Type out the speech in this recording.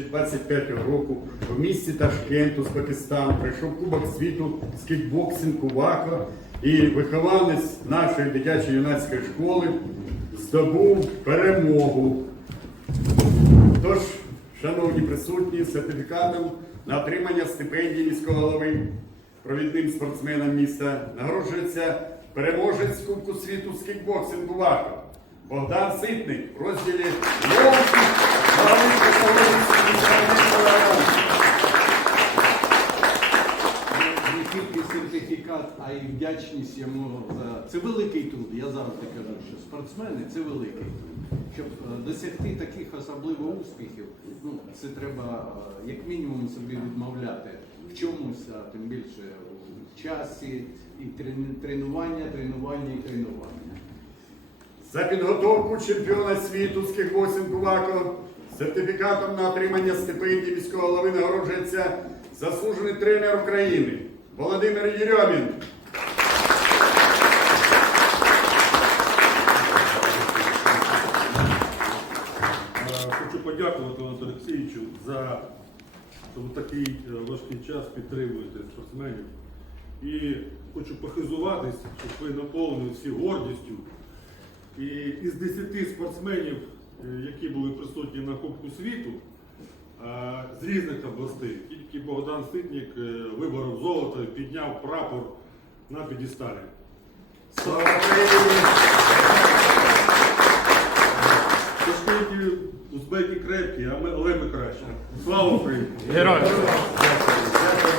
2025 року в місті Ташкент, Узбекистан, прийшов Кубок світу з кікбоксингу ВАКО і вихованець нашої дитячої юнацької школи здобув перемогу. Тож, шановні присутні, сертифікатом на отримання стипендії міського голови провідним спортсменам міста нагороджується переможець Кубку світу з кікбоксингу ВАКО Богдан Ситник в розділі не тільки сертифікат, а й вдячність йому за це великий труд. Я завжди кажу, що спортсмени це великий труд. Щоб е, досягти таких особливо успіхів, ну це треба е, як мінімум собі відмовляти в чомусь, а тим більше в часі і тренування, тренування і тренування. За підготовку чемпіона світу з кікбоксингу ВАКО сертифікатом на отримання стипендії міського голови нагороджується заслужений тренер України Володимир Єрьомін. Е, Хочу подякувати Анатолію Олексійовичу за що в такий е, важкий час підтримуєте спортсменів. І хочу похизуватись, щоб ви наповнили всі гордістю. І із 10 спортсменів, які були присутні на Кубку світу е, з різних областей, тільки Богдан Ситнік е, виборов золото і підняв прапор на підісталі. Слава Україні! Узбеки крепкі, а ми, але ми краще. Слава Україні! Героям!